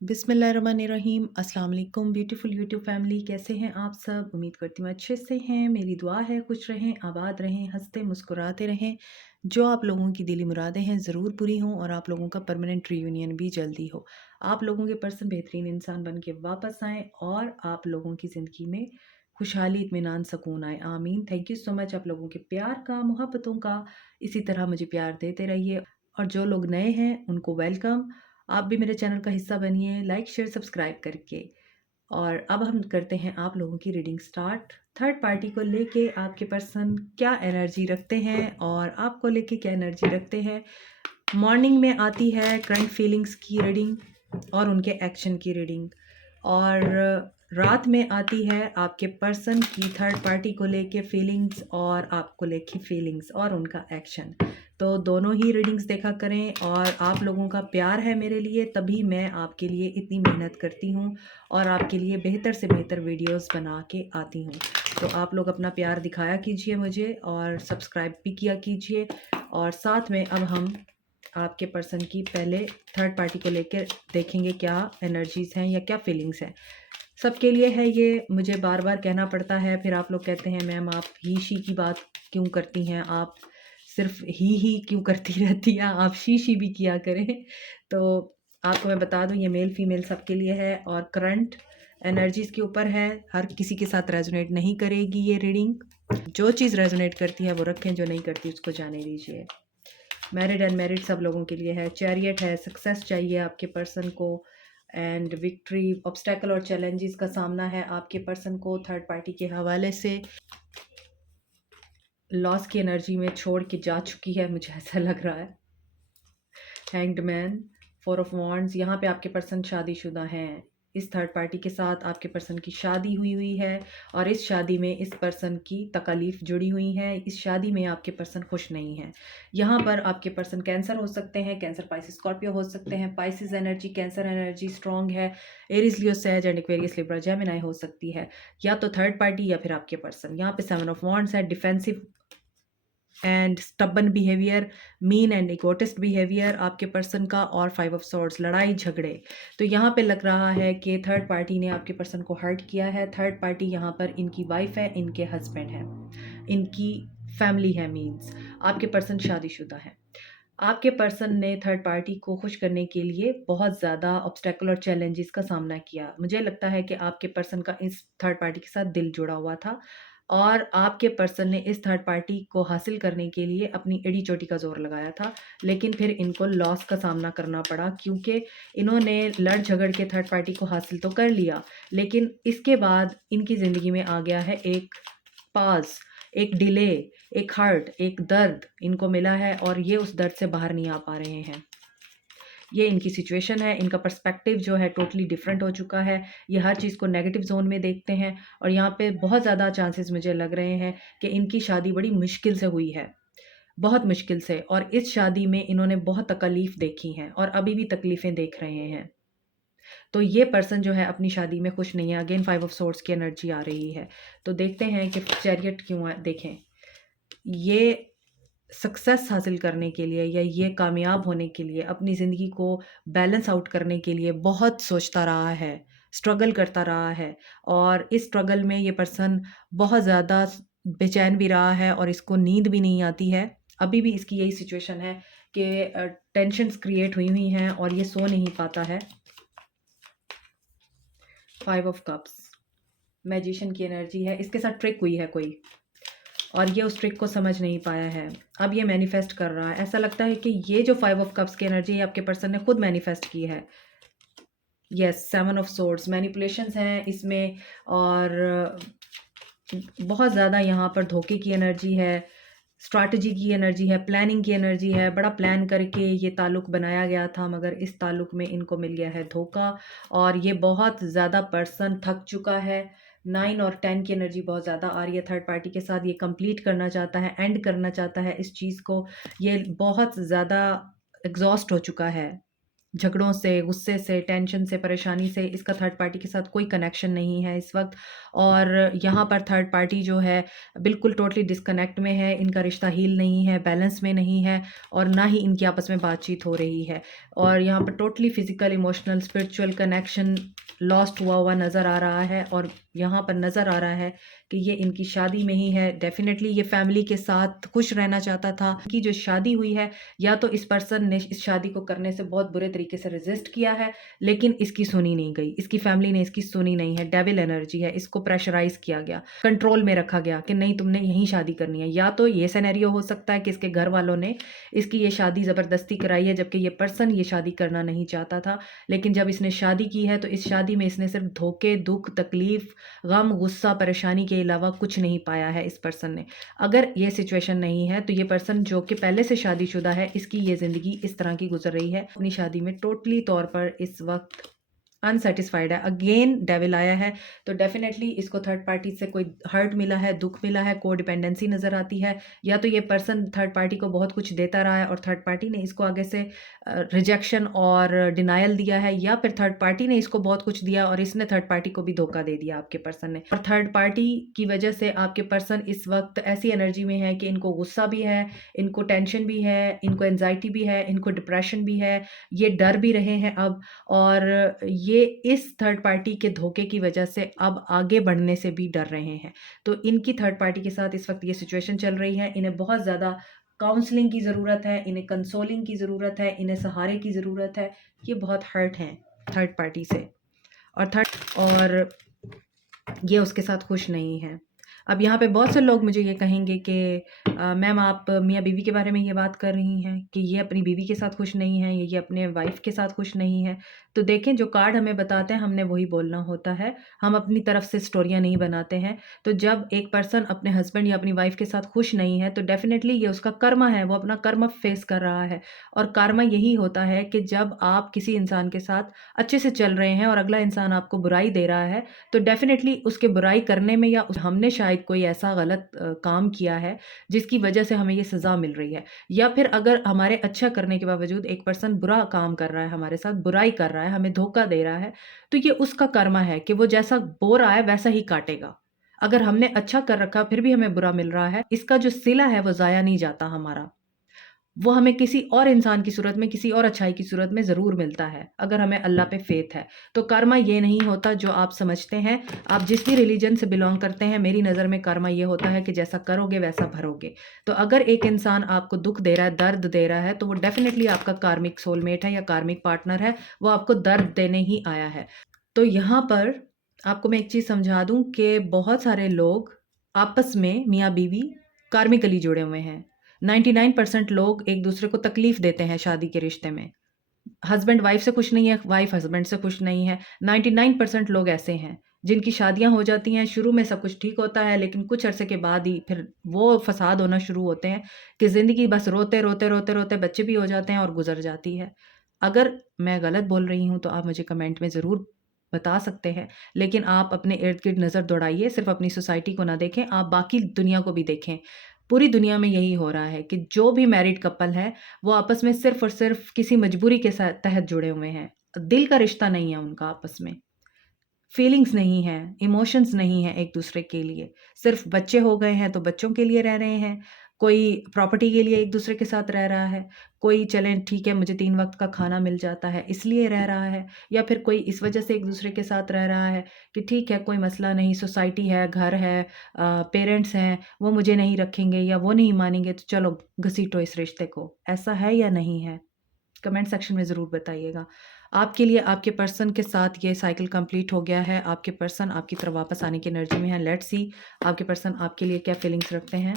बिस्मिल्लाहिर्रहमानिर्रहीम। अस्सलाम वालेकुम ब्यूटीफुल यूट्यूब फैमिली, कैसे हैं आप सब? उम्मीद करती हूँ अच्छे से हैं। मेरी दुआ है खुश रहें, आबाद रहें, हंसते मुस्कुराते रहें। जो आप लोगों की दिली मुरादें हैं ज़रूर पूरी हों और आप लोगों का परमानेंट रीयूनियन भी जल्दी हो। आप लोगों के पर्सन बेहतरीन इंसान बन के वापस आएँ और आप लोगों की ज़िंदगी में खुशहाली इत्मीनान सुकून आए, आमीन। थैंक यू सो मच आप लोगों के प्यार का, मोहब्बतों का। इसी तरह मुझे प्यार देते रहिए और जो लोग नए हैं उनको वेलकम। आप भी मेरे चैनल का हिस्सा बनिए लाइक शेयर सब्सक्राइब करके। और अब हम करते हैं आप लोगों की रीडिंग स्टार्ट। थर्ड पार्टी को लेके आपके पर्सन क्या एनर्जी रखते हैं और आपको लेके क्या एनर्जी रखते हैं। मॉर्निंग में आती है करंट फीलिंग्स की रीडिंग और उनके एक्शन की रीडिंग, और रात में आती है आपके पर्सन की थर्ड पार्टी को लेके फीलिंग्स और आपको लेके फीलिंग्स और उनका एक्शन। तो दोनों ही रीडिंग्स देखा करें और आप लोगों का प्यार है मेरे लिए, तभी मैं आपके लिए इतनी मेहनत करती हूँ और आपके लिए बेहतर से बेहतर वीडियोस बना के आती हूँ। तो आप लोग अपना प्यार दिखाया कीजिए मुझे और सब्सक्राइब भी किया कीजिए। और साथ में अब हम आपके पर्सन की पहले थर्ड पार्टी को लेकर देखेंगे क्या एनर्जीज़ हैं या क्या फीलिंग्स हैं। सबके लिए है ये, मुझे बार बार कहना पड़ता है। फिर आप लोग कहते हैं मैम आप ही शी की बात क्यों करती हैं, आप सिर्फ ही क्यों करती रहती हैं, आप शी भी किया करें। तो आपको मैं बता दूं ये मेल फीमेल सबके लिए है और करंट एनर्जीज़ के ऊपर है। हर किसी के साथ रेजोनेट नहीं करेगी ये रीडिंग। जो चीज़ रेजोनेट करती है वो रखें, जो नहीं करती उसको जाने दीजिए। मैरिड अनमैरिड सब लोगों के लिए है। चैरियट है, सक्सेस चाहिए आपके पर्सन को एंड विक्ट्री। ऑब्स्टेकल और चैलेंजेस का सामना है आपके पर्सन को थर्ड पार्टी के हवाले से। लॉस की एनर्जी में छोड़ के जा चुकी है, मुझे ऐसा लग रहा है। Hanged man, four of wands. यहाँ पे आपके पर्सन शादीशुदा हैं। इस थर्ड पार्टी के साथ आपके पर्सन की शादी हुई है और इस शादी में इस पर्सन की तकलीफ जुड़ी हुई है। इस शादी में आपके पर्सन खुश नहीं है। यहाँ पर आपके पर्सन कैंसर हो सकते हैं, कैंसर पाइसिस स्कॉर्पियो हो सकते हैं। Pisces energy Cancer energy strong है। Aries Leo Sag and Aquarius Libra Gemini हो सकती है, या तो थर्ड पार्टी या फिर आपके पर्सन। यहाँ पे सेवन ऑफ वॉन्ड्स है, defensive and stubborn behaviour, mean and egotist behaviour आपके पर्सन का, और फाइव ऑफ सॉर्ड्स लड़ाई झगड़े। तो यहाँ पे लग रहा है कि थर्ड पार्टी ने आपके पर्सन को हर्ट किया है। थर्ड पार्टी यहाँ पर इनकी वाइफ है, इनके हस्बैंड है, इनकी फैमिली है, मीन्स आपके पर्सन शादीशुदा है। आपके पर्सन ने थर्ड पार्टी को खुश करने के लिए बहुत ज़्यादा ऑब्स्टेकल और चैलेंजेस का सामना किया। मुझे लगता है कि आपके पर्सन का इस थर्ड पार्टी के साथ दिल जुड़ा हुआ था और आपके पर्सन ने इस थर्ड पार्टी को हासिल करने के लिए अपनी एड़ी चोटी का जोर लगाया था, लेकिन फिर इनको लॉस का सामना करना पड़ा क्योंकि इन्होंने लड़ झगड़ के थर्ड पार्टी को हासिल तो कर लिया, लेकिन इसके बाद इनकी ज़िंदगी में आ गया है एक पास, एक डिले, एक हर्ट, एक दर्द इनको मिला है और ये उस दर्द से बाहर नहीं आ पा रहे हैं। ये इनकी सिचुएशन है। इनका पर्सपेक्टिव जो है टोटली डिफरेंट हो चुका है। ये हर चीज़ को नेगेटिव जोन में देखते हैं और यहाँ पे बहुत ज़्यादा चांसेस मुझे लग रहे हैं कि इनकी शादी बड़ी मुश्किल से हुई है, बहुत मुश्किल से, और इस शादी में इन्होंने बहुत तकलीफ़ देखी हैं और अभी भी तकलीफ़ें देख रहे हैं। तो ये पर्सन जो है अपनी शादी में खुश नहीं है। अगेन फाइव ऑफ सोर्ड्स की एनर्जी आ रही है। तो देखते हैं कि चैरियट क्यों है। देखें, ये सक्सेस हासिल करने के लिए या ये कामयाब होने के लिए, अपनी ज़िंदगी को बैलेंस आउट करने के लिए बहुत सोचता रहा है, स्ट्रगल करता रहा है, और इस स्ट्रगल में ये पर्सन बहुत ज़्यादा बेचैन भी रहा है और इसको नींद भी नहीं आती है। अभी भी इसकी यही सिचुएशन है कि टेंशन्स क्रिएट हुई हैं और ये सो नहीं पाता है। फाइव ऑफ कप्स, मैजिशियन की एनर्जी है। इसके साथ ट्रिक हुई है कोई और ये उस ट्रिक को समझ नहीं पाया है। अब ये मैनिफेस्ट कर रहा है। ऐसा लगता है कि ये जो फाइव ऑफ कप्स की एनर्जी है आपके पर्सन ने खुद मैनिफेस्ट की है। Yes, seven of swords, manipulations हैं इसमें और बहुत ज़्यादा यहाँ पर धोखे की एनर्जी है, स्ट्रैटेजी की एनर्जी है, प्लानिंग की एनर्जी है। बड़ा प्लान करके ये ताल्लुक़ बनाया गया था मगर इस ताल्लुक़ में इनको मिल गया है धोखा और ये बहुत ज़्यादा पर्सन थक चुका है। 9 और 10 की एनर्जी बहुत ज़्यादा आ रही है थर्ड पार्टी के साथ। ये कंप्लीट करना चाहता है, एंड करना चाहता है इस चीज़ को। ये बहुत ज़्यादा एग्जॉस्ट हो चुका है झगड़ों से, गुस्से से, टेंशन से, परेशानी से इसका थर्ड पार्टी के साथ कोई कनेक्शन नहीं है इस वक़्त। और यहाँ पर थर्ड पार्टी जो है बिल्कुल टोटली डिस्कनेक्ट में है, इनका रिश्ता हील नहीं है, बैलेंस में नहीं है और ना ही इनकी आपस में बातचीत हो रही है। और यहाँ पर totally physical, emotional, spiritual connection lost हुआ हुआ नज़र आ रहा है। और यहाँ पर नज़र आ रहा है कि ये इनकी शादी में ही है। डेफ़िनेटली ये फैमिली के साथ खुश रहना चाहता था। इनकी जो शादी हुई है, या तो इस पर्सन ने इस शादी को करने से बहुत बुरे तरीके से रेजिस्ट किया है, लेकिन इसकी सुनी नहीं गई, इसकी फैमिली ने इसकी सुनी नहीं है। डेविल एनर्जी है, इसको प्रेशराइज किया गया, कंट्रोल में रखा गया कि नहीं तुमने यहीं शादी करनी है। या तो ये सिनेरियो हो सकता है कि इसके घर वालों ने इसकी ये शादी ज़बरदस्ती कराई है, जबकि ये पर्सन ये शादी करना नहीं चाहता था। लेकिन जब इसने शादी की है तो इस शादी में इसने सिर्फ धोखे, दुख, तकलीफ, गम, गुस्सा, परेशानी के अलावा कुछ नहीं पाया है इस पर्सन ने। अगर ये सिचुएशन नहीं है तो ये पर्सन जो कि पहले से शादीशुदा है, इसकी ये ज़िंदगी इस तरह की गुजर रही है। अपनी शादी में टोटली तौर पर इस वक्त अनसेटिस्फाइड है। अगेन डेविल आया है, तो डेफिनेटली इसको थर्ड पार्टी से कोई हर्ट मिला है, दुख मिला है, को डिपेंडेंसी नज़र आती है। या तो ये पर्सन थर्ड पार्टी को बहुत कुछ देता रहा है और थर्ड पार्टी ने इसको आगे से रिजेक्शन और डिनायल दिया है, या फिर थर्ड पार्टी ने इसको बहुत कुछ दिया और इसने थर्ड पार्टी को भी धोखा दे दिया आपके पर्सन ने। और थर्ड पार्टी की वजह से आपके पर्सन इस वक्त ऐसी एनर्जी में है कि इनको गुस्सा भी है, इनको टेंशन भी है, इनको एनजाइटी भी है, इनको डिप्रेशन भी है, ये डर भी रहे हैं अब। और ये इस थर्ड पार्टी के धोखे की वजह से अब आगे बढ़ने से भी डर रहे हैं। तो इनकी थर्ड पार्टी के साथ इस वक्त ये सिचुएशन चल रही है। इन्हें बहुत ज़्यादा काउंसलिंग की ज़रूरत है, इन्हें कंसोलिंग की ज़रूरत है, इन्हें सहारे की ज़रूरत है। ये बहुत हर्ट हैं थर्ड पार्टी से, और ये उसके साथ खुश नहीं है। अब यहाँ पे बहुत से लोग मुझे ये कहेंगे कि मैम आप मियाँ बीवी के बारे में ये बात कर रही हैं कि ये अपनी बीवी के साथ खुश नहीं है, ये अपने वाइफ के साथ खुश नहीं है। तो देखें, जो कार्ड हमें बताते हैं हमने वही बोलना होता है, हम अपनी तरफ से स्टोरियाँ नहीं बनाते हैं। तो जब एक पर्सन अपने हस्बैंड या अपनी वाइफ के साथ खुश नहीं है तो डेफिनेटली ये उसका कर्मा है, वो अपना कर्म फेस कर रहा है। और कर्मा यही होता है कि जब आप किसी इंसान के साथ अच्छे से चल रहे हैं और अगला इंसान आपको बुराई दे रहा है, तो डेफिनेटली उसके बुराई करने में या हमने शायद कोई ऐसा गलत काम किया है जिसकी वजह से हमें ये सज़ा मिल रही है। या फिर अगर हमारे अच्छा करने के बावजूद एक पर्सन बुरा काम कर रहा है, हमारे साथ बुराई कर रहा है, हमें धोखा दे रहा है, तो ये उसका कर्मा है कि वो जैसा बो रहा है वैसा ही काटेगा। अगर हमने अच्छा कर रखा फिर भी हमें बुरा मिल रहा है, इसका जो सिला है वो ज़ाया नहीं जाता हमारा। वो हमें किसी और इंसान की सूरत में, किसी और अच्छाई की सूरत में ज़रूर मिलता है, अगर हमें अल्लाह पे फ़ेथ है। तो कर्मा ये नहीं होता जो आप समझते हैं। आप जिस भी रिलीजन से बिलॉन्ग करते हैं, मेरी नज़र में कर्मा ये होता है कि जैसा करोगे वैसा भरोगे। तो अगर एक इंसान आपको दुःख दे रहा है, दर्द दे रहा है, तो वो डेफ़िनेटली आपका कार्मिक सोलमेट है या कार्मिक पार्टनर है, वो आपको दर्द देने ही आया है। तो यहाँ पर आपको मैं एक चीज़ समझा दूँ कि बहुत सारे लोग आपस में मियाँ-बीवी कार्मिकली जुड़े हुए हैं। 99% लोग एक दूसरे को तकलीफ़ देते हैं शादी के रिश्ते में। हस्बैंड वाइफ़ से खुश नहीं है, वाइफ़ हस्बैंड से खुश नहीं है। 99% लोग ऐसे हैं, जिनकी शादियाँ हो जाती हैं, शुरू में सब कुछ ठीक होता है, लेकिन कुछ अरसे के बाद ही फिर वो फ़साद होना शुरू होते हैं कि ज़िंदगी बस रोते, रोते, रोते, रोते बच्चे भी हो जाते हैं और गुज़र जाती है। अगर मैं गलत बोल रही हूँ तो आप मुझे कमेंट में ज़रूर बता सकते हैं, लेकिन आप अपने इर्द-गिर्द नज़र दौड़ाइए, सिर्फ़ अपनी सोसाइटी को ना देखें, आप बाकी दुनिया को भी देखें। पूरी दुनिया में यही हो रहा है कि जो भी मैरिड कपल है, वो आपस में सिर्फ़ और सिर्फ़ किसी मजबूरी के तहत जुड़े हुए हैं। दिल का रिश्ता नहीं है उनका आपस में। फीलिंग्स नहीं हैं, इमोशंस नहीं हैं एक-दूसरे के लिए। सिर्फ़ बच्चे हो गए हैं तो बच्चों के लिए रह रहे हैं, कोई प्रॉपर्टी के लिए एक-दूसरे के साथ रह रहा है, कोई चलें ठीक है मुझे 3 वक़्त का खाना मिल जाता है इसलिए रह रहा है, या फिर कोई इस वजह से एक-दूसरे के साथ रह रहा है कि ठीक है कोई मसला नहीं, सोसाइटी है, घर है, पेरेंट्स हैं, वो मुझे नहीं रखेंगे या वो नहीं मानेंगे तो चलो घसीटो इस रिश्ते को। ऐसा है या नहीं है? कमेंट सेक्शन में ज़रूर बताइएगा। आपके लिए आपके पर्सन के साथ ये साइकिल कंप्लीट हो गया है। आपके पर्सन आपकी तरफ वापस आने की एनर्जी में है। लेट्स सी आपके पर्सन आपके लिए क्या फीलिंग्स रखते हैं।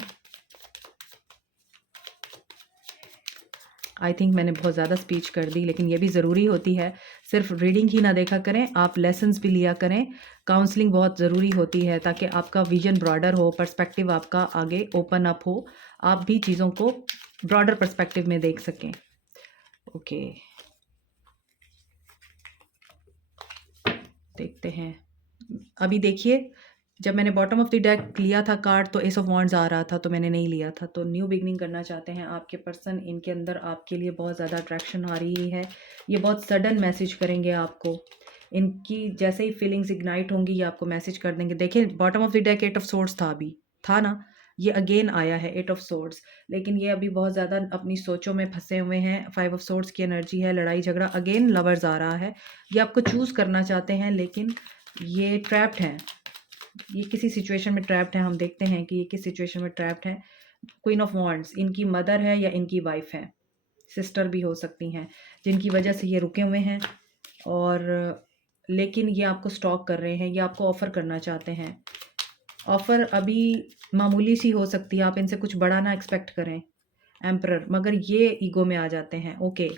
आई थिंक मैंने बहुत ज़्यादा स्पीच कर दी, लेकिन ये भी ज़रूरी होती है। सिर्फ रीडिंग ही ना देखा करें, आप लेसन्स भी लिया करें। काउंसलिंग बहुत ज़रूरी होती है ताकि आपका विजन ब्रॉडर हो, पर्सपेक्टिव आपका आगे ओपन अप हो, आप भी चीज़ों को ब्रॉडर पर्सपेक्टिव में देख सकें। ओके, देखते हैं। अभी देखिए, जब मैंने बॉटम ऑफ द डेक लिया था कार्ड तो एस ऑफ वॉन्ड्स आ रहा था, तो मैंने नहीं लिया था। तो न्यू बिगनिंग करना चाहते हैं आपके पर्सन, इनके अंदर आपके लिए बहुत ज़्यादा अट्रैक्शन आ रही है। ये बहुत सडन मैसेज करेंगे आपको, इनकी जैसे ही फीलिंग्स इग्नाइट होंगी ये आपको मैसेज कर देंगे। देखिए bottom of the deck 8 of swords था, अभी था ना, ये अगेन आया है 8 ऑफ सोर्ड्स। लेकिन ये अभी बहुत ज़्यादा अपनी सोचों में फंसे हुए हैं। 5 ऑफ सोर्ड्स की एनर्जी है, लड़ाई झगड़ा, अगेन लवर्स आ रहा है। ये आपको चूज़ करना चाहते हैं लेकिन ये ट्रैप्ड हैं, ये किसी सिचुएशन में ट्रैप्ड हैं। हम देखते हैं कि ये किस सिचुएशन में ट्रैप्ड हैं। क्वीन ऑफ वॉन्ड्स इनकी मदर है या इनकी वाइफ है, सिस्टर भी हो सकती हैं, जिनकी वजह से ये रुके हुए हैं। और लेकिन ये आपको स्टॉक कर रहे हैं, ये आपको ऑफ़र करना चाहते हैं। ऑफ़र अभी मामूली सी हो सकती है, आप इनसे कुछ बड़ा ना एक्सपेक्ट करें एम्परर, मगर ये ईगो में आ जाते हैं। ओके,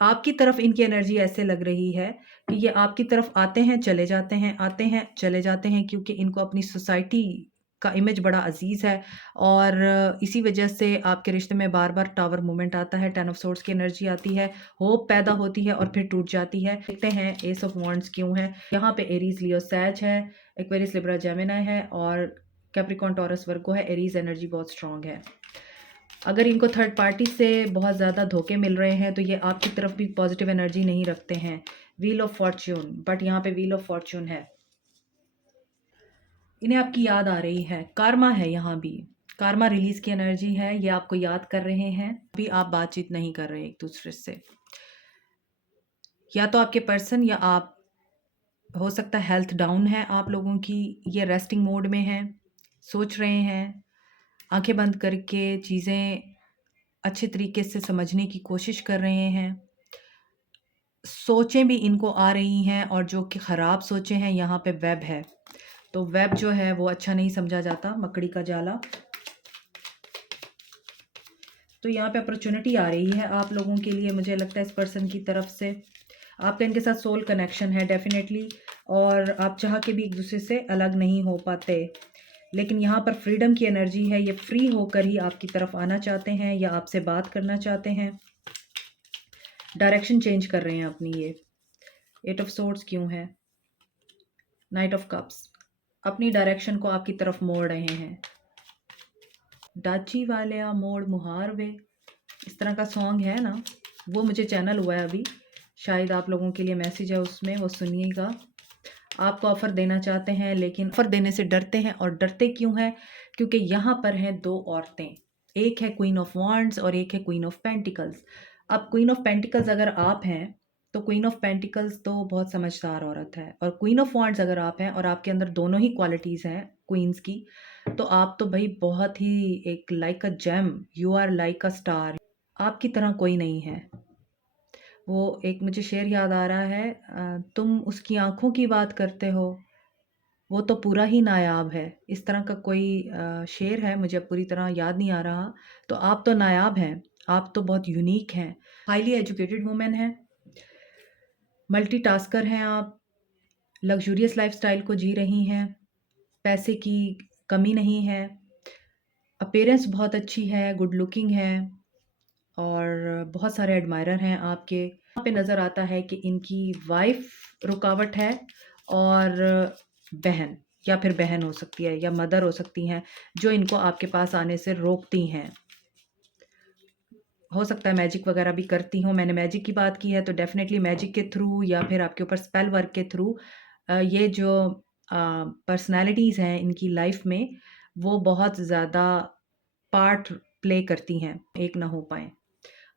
आपकी तरफ इनकी एनर्जी ऐसे लग रही है कि ये आपकी तरफ आते हैं चले जाते हैं, आते हैं चले जाते हैं, क्योंकि इनको अपनी सोसाइटी का इमेज बड़ा अजीज़ है। और इसी वजह से आपके रिश्ते में बार बार टावर मूवमेंट आता है, 10 ऑफ सोर्ड्स की एनर्जी आती है, होप पैदा होती है और फिर टूट जाती है। देखते हैं एस ऑफ वॉन्ड्स क्यों है। यहाँ पे एरीज लियो सैज है, एक्वेरियस लिब्रा जेमिनी है और कैप्रिकॉर्न टॉरस वर्गो है। एरीज एनर्जी बहुत स्ट्रांग है। अगर इनको थर्ड पार्टी से बहुत ज़्यादा धोखे मिल रहे हैं तो ये आपकी तरफ भी पॉजिटिव एनर्जी नहीं रखते हैं। व्हील ऑफ फॉर्च्यून, बट यहाँ पे व्हील ऑफ फॉर्च्यून है, इन्हें आपकी याद आ रही है। कार्मा है, यहाँ भी कार्मा रिलीज की एनर्जी है, ये आपको याद कर रहे हैं। अभी आप बातचीत नहीं कर रहे एक दूसरे से, या तो आपके पर्सन या आप, हो सकता है हेल्थ डाउन है आप लोगों की, ये रेस्टिंग मोड में है, सोच रहे हैं, आंखें बंद करके चीज़ें अच्छे तरीके से समझने की कोशिश कर रहे हैं। सोचें भी इनको आ रही हैं और जो कि ख़राब सोचें हैं, यहाँ पे वेब है, तो वेब जो है वो अच्छा नहीं समझा जाता, मकड़ी का जाला। तो यहाँ पे अपॉर्चुनिटी आ रही है आप लोगों के लिए, मुझे लगता है इस पर्सन की तरफ से। आपका इनके साथ सोल कनेक्शन है डेफिनेटली, और आप चाह के भी एक दूसरे से अलग नहीं हो पाते। लेकिन यहाँ पर फ्रीडम की एनर्जी है, ये फ्री होकर ही आपकी तरफ आना चाहते हैं या आपसे बात करना चाहते हैं। डायरेक्शन चेंज कर रहे हैं अपनी। ये 8 ऑफ सोर्ड्स क्यों है, नाइट ऑफ कप्स, अपनी डायरेक्शन को आपकी तरफ मोड़ रहे हैं। डाची वाले मोड़ मुहार वे, इस तरह का सॉन्ग है ना, वो मुझे चैनल हुआ है अभी, शायद आप लोगों के लिए मैसेज है उसमें, वो सुनिएगा। आपको ऑफ़र देना चाहते हैं लेकिन ऑफ़र देने से डरते हैं, और डरते क्यों हैं, क्योंकि यहाँ पर हैं दो औरतें, एक है क्वीन ऑफ वॉन्ड्स और एक है क्वीन ऑफ पेंटिकल्स। अब क्वीन ऑफ पेंटिकल्स अगर आप हैं तो क्वीन ऑफ पेंटिकल्स तो बहुत समझदार औरत है, और क्वीन ऑफ वॉन्ड्स अगर आप हैं और आपके अंदर दोनों ही क्वालिटीज़ हैं क्वींस की, तो आप तो भाई बहुत ही एक like a gem, you are like a star, आपकी तरह कोई नहीं है। वो एक मुझे शेर याद आ रहा है, तुम उसकी आँखों की बात करते हो, वो तो पूरा ही नायाब है। इस तरह का कोई शेर है, मुझे पूरी तरह याद नहीं आ रहा। तो आप तो नायाब हैं, आप तो बहुत यूनिक हैं, हाईली एजुकेटेड वुमेन हैं, मल्टीटास्कर हैं आप, लग्ज़ूरियस लाइफ़स्टाइल को जी रही हैं, पैसे की कमी नहीं है, अपीयरेंस बहुत अच्छी है, गुड लुकिंग है, और बहुत सारे एडमायरर हैं आपके। यहाँ पे नज़र आता है कि इनकी वाइफ़ रुकावट है, और बहन, या फिर बहन हो सकती है या मदर हो सकती हैं, जो इनको आपके पास आने से रोकती हैं। हो सकता है मैजिक वगैरह भी करती हों, मैंने मैजिक की बात की है तो डेफ़िनेटली मैजिक के थ्रू या फिर आपके ऊपर स्पेल वर्क के थ्रू ये जो पर्सनैलिटीज़ हैं इनकी लाइफ़ में, वो बहुत ज़्यादा पार्ट प्ले करती हैं, एक ना हो पाएँ।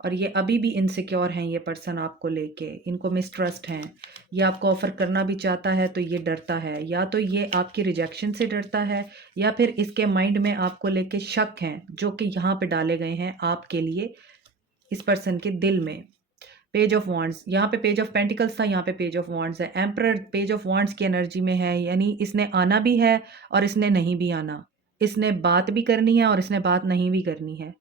और ये अभी भी इनसिक्योर हैं ये पर्सन आपको लेके, इनको मिसट्रस्ट हैं। ये आपको ऑफ़र करना भी चाहता है तो ये डरता है, या तो ये आपकी रिजेक्शन से डरता है, या फिर इसके माइंड में आपको लेके शक हैं, जो कि यहाँ पे डाले गए हैं आपके लिए इस पर्सन के दिल में। पेज ऑफ वॉन्ड्स, यहाँ पे पेज ऑफ पेंटिकल्स था, यहाँ पे पेज ऑफ वॉन्ड्स है। एम्परर पेज ऑफ वॉन्ड्स की एनर्जी में है, यानी इसने आना भी है और इसने नहीं भी आना। इसने बात भी करनी है और इसने बात नहीं भी करनी है।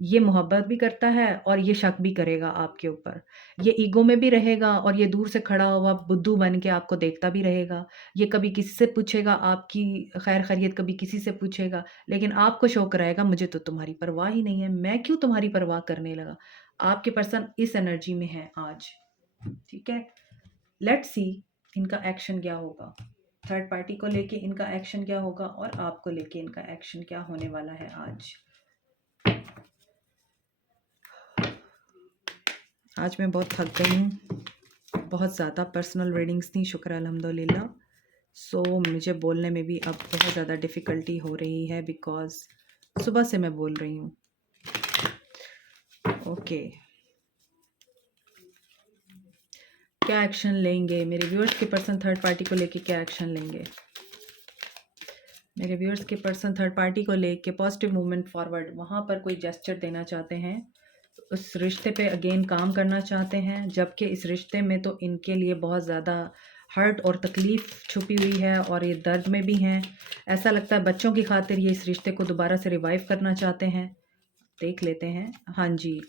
ये मोहब्बत भी करता है और ये शक भी करेगा आपके ऊपर। ये ईगो में भी रहेगा और ये दूर से खड़ा हुआ बुद्धू बन के आपको देखता भी रहेगा। ये कभी किसी से पूछेगा आपकी खैर-खैरियत, कभी किसी से पूछेगा, लेकिन आपको शो कराएगा मुझे तो तुम्हारी परवाह ही नहीं है, मैं क्यों तुम्हारी परवाह करने लगा। आपके पर्सन इस एनर्जी में है आज, ठीक है? लेट्स सी इनका एक्शन क्या होगा। थर्ड पार्टी को लेके इनका एक्शन क्या होगा और आपको लेके इनका एक्शन क्या होने वाला है आज। आज मैं बहुत थक गई हूँ, बहुत ज़्यादा पर्सनल रीडिंग्स थी, शुक्र अल्हम्दुलिल्लाह। सो मुझे बोलने में भी अब बहुत ज़्यादा डिफ़िकल्टी हो रही है बिकॉज़ सुबह से मैं बोल रही हूँ। ओके, क्या एक्शन लेंगे मेरे व्यूअर्स के पर्सन थर्ड पार्टी को लेके, क्या एक्शन लेंगे मेरे व्यूअर्स के पर्सन थर्ड पार्टी को लेके? पॉजिटिव मूवमेंट फॉरवर्ड, वहाँ पर कोई जेस्चर देना चाहते हैं, उस रिश्ते पे अगेन काम करना चाहते हैं, जबकि इस रिश्ते में तो इनके लिए बहुत ज़्यादा हर्ट और तकलीफ़ छुपी हुई है और ये दर्द में भी हैं। ऐसा लगता है बच्चों की खातिर ये इस रिश्ते को दोबारा से रिवाइव करना चाहते हैं। देख लेते हैं। हाँ जी,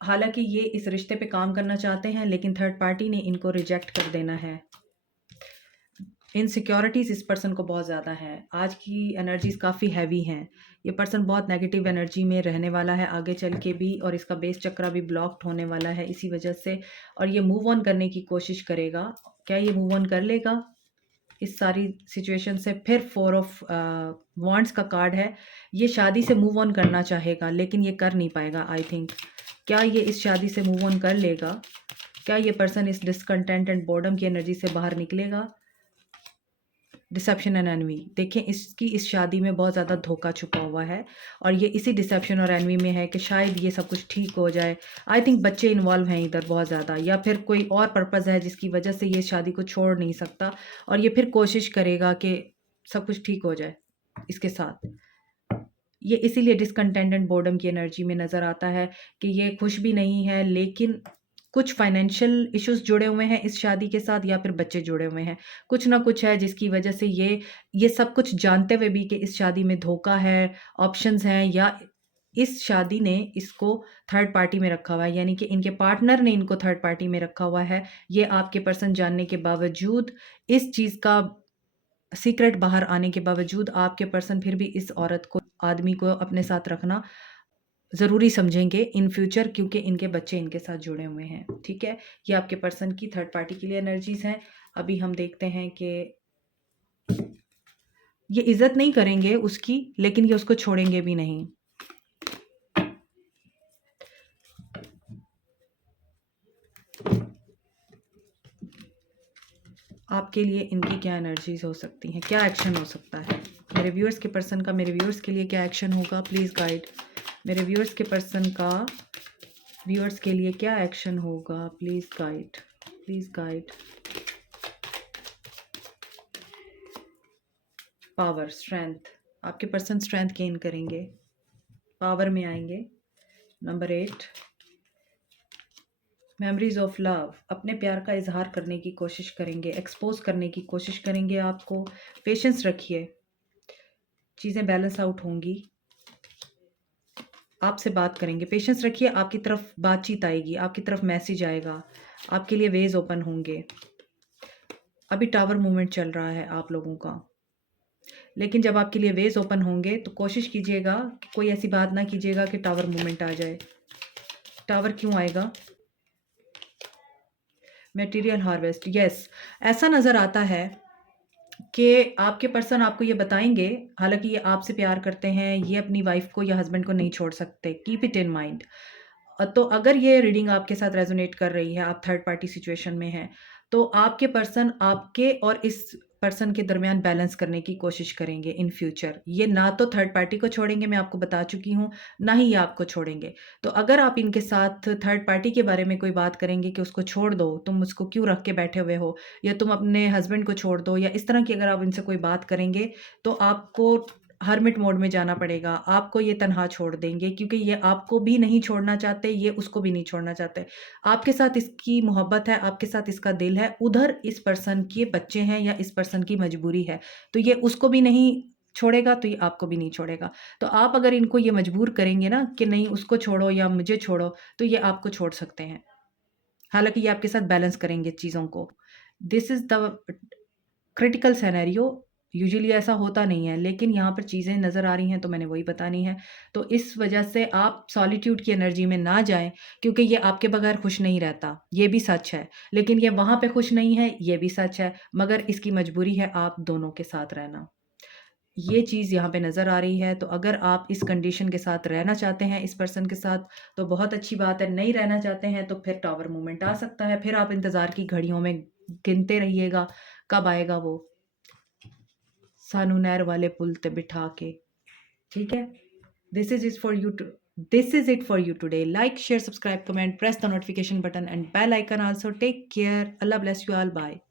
हालांकि ये इस रिश्ते पे काम करना चाहते हैं लेकिन थर्ड पार्टी ने इनको रिजेक्ट कर देना है। इनसिक्योरिटीज़ इस पर्सन को बहुत ज़्यादा है। आज की एनर्जीज़ काफ़ी हैवी हैं। ये पर्सन बहुत नेगेटिव एनर्जी में रहने वाला है आगे चल के भी, और इसका बेस चक्रा भी ब्लॉक्ड होने वाला है इसी वजह से, और ये मूव ऑन करने की कोशिश करेगा। क्या ये मूव ऑन कर लेगा इस सारी सिचुएशन से? फिर 4 ऑफ वॉन्ड्स का कार्ड है। ये शादी से मूव ऑन करना चाहेगा लेकिन ये कर नहीं पाएगा आई थिंक। क्या ये इस शादी से मूव ऑन कर लेगा? क्या ये पर्सन इस डिसकंटेंट एंड बोर्डम की एनर्जी से बाहर निकलेगा? डिसेप्शन एंड एनवी, देखें इसकी इस शादी में बहुत ज़्यादा धोखा छुपा हुआ है और ये इसी डिसेप्शन और एनवी में है कि शायद ये सब कुछ ठीक हो जाए। आई थिंक बच्चे इन्वॉल्व हैं इधर बहुत ज़्यादा, या फिर कोई और पर्पज़ है जिसकी वजह से ये शादी को छोड़ नहीं सकता और ये फिर कोशिश करेगा कि सब कुछ ठीक हो जाए इसके साथ। ये इसीलिए डिसकंटेंट एंड बोर्डम की एनर्जी में नज़र आता है कि ये खुश भी नहीं है, लेकिन कुछ फाइनेंशियल इश्यूज जुड़े हुए हैं इस शादी के साथ, या फिर बच्चे जुड़े हुए हैं। कुछ ना कुछ है जिसकी वजह से ये सब कुछ जानते हुए भी कि इस शादी में धोखा है, ऑप्शंस हैं, या इस शादी ने इसको थर्ड पार्टी में रखा हुआ है, यानी कि इनके पार्टनर ने इनको थर्ड पार्टी में रखा हुआ है। ये आपके पर्सन जानने के बावजूद, इस चीज़ का सीक्रेट बाहर आने के बावजूद, आपके पर्सन फिर भी इस औरत को, आदमी को अपने साथ रखना ज़रूरी समझेंगे इन फ्यूचर, क्योंकि इनके बच्चे इनके साथ जुड़े हुए हैं। ठीक है, ये आपके पर्सन की थर्ड पार्टी के लिए एनर्जीज़ हैं। अभी हम देखते हैं कि ये इज़्ज़त नहीं करेंगे उसकी, लेकिन ये उसको छोड़ेंगे भी नहीं। आपके लिए इनकी क्या एनर्जीज़ हो सकती हैं, क्या एक्शन हो सकता है मेरे व्यूअर्स के पर्सन का? मेरे व्यूअर्स के लिए क्या एक्शन होगा, प्लीज़ गाइड। मेरे व्यूअर्स के पर्सन का व्यूअर्स के लिए क्या एक्शन होगा, please guide, please guide. Power, strength, आपके पर्सन स्ट्रेंथ गेन करेंगे, पावर में आएंगे। नंबर 8, मेमोरीज ऑफ लव, अपने प्यार का इजहार करने की कोशिश करेंगे, एक्सपोज करने की कोशिश करेंगे आपको। पेशेंस रखिए, चीज़ें बैलेंस आउट होंगी। आपसे बात करेंगे, पेशेंस रखिए, आपकी तरफ बातचीत आएगी, आपकी तरफ मैसेज आएगा, आपके लिए वेज ओपन होंगे। अभी टावर मूवमेंट चल रहा है आप लोगों का, लेकिन जब आपके लिए वेज ओपन होंगे तो कोशिश कीजिएगा कि कोई ऐसी बात ना कीजिएगा कि टावर मूवमेंट आ जाए। टावर क्यों आएगा? मटेरियल हार्वेस्ट, यस, ऐसा नज़र आता है कि आपके पर्सन आपको ये बताएंगे, हालांकि ये आपसे प्यार करते हैं, ये अपनी वाइफ को या हस्बैंड को नहीं छोड़ सकते, कीप इट इन माइंड। तो अगर ये रीडिंग आपके साथ रेजोनेट कर रही है, आप थर्ड पार्टी सिचुएशन में हैं, तो आपके पर्सन आपके और इस पर्सन के दरमियान बैलेंस करने की कोशिश करेंगे इन फ्यूचर। ये ना तो थर्ड पार्टी को छोड़ेंगे, मैं आपको बता चुकी हूँ, ना ही ये आपको छोड़ेंगे। तो अगर आप इनके साथ थर्ड पार्टी के बारे में कोई बात करेंगे कि उसको छोड़ दो, तुम उसको क्यों रख के बैठे हुए हो, या तुम अपने हस्बैंड को छोड़ दो, या इस तरह की अगर आप इनसे कोई बात करेंगे, तो आपको हर्मिट मोड में जाना पड़ेगा। आपको ये तन्हा छोड़ देंगे क्योंकि ये आपको भी नहीं छोड़ना चाहते, ये उसको भी नहीं छोड़ना चाहते। आपके साथ इसकी मोहब्बत है, आपके साथ इसका दिल है, उधर इस पर्सन के बच्चे हैं या इस पर्सन की मजबूरी है, तो ये उसको भी नहीं छोड़ेगा, तो ये आपको भी नहीं छोड़ेगा। तो आप अगर इनको ये मजबूर करेंगे ना कि नहीं उसको छोड़ो या मुझे छोड़ो, तो ये आपको छोड़ सकते हैं। हालांकि ये आपके साथ बैलेंस करेंगे चीज़ों को। This is the critical scenario, usually ऐसा होता नहीं है, लेकिन यहाँ पर चीज़ें नज़र आ रही हैं तो मैंने वही बतानी है। तो इस वजह से आप सॉलिट्यूड की एनर्जी में ना जाएँ, क्योंकि ये आपके बगैर खुश नहीं रहता, ये भी सच है। लेकिन ये वहाँ पे खुश नहीं है, ये भी सच है, मगर इसकी मजबूरी है आप दोनों के साथ रहना। ये चीज़ यहाँ पे नज़र आ रही है। तो अगर आप इस कंडीशन के साथ रहना चाहते हैं, इस पर्सन के साथ, तो बहुत अच्छी बात है। नहीं रहना चाहते हैं तो फिर टावर मूवमेंट आ सकता है, फिर आप इंतज़ार की घड़ियों में गिनते रहिएगा, कब आएगा वो सानू नहर वाले पुल ते बिठा के। ठीक है? This is is for you too This is it for you today. Like, share, subscribe, comment, press the notification button and bell icon also. Take care. Allah bless you all. Bye.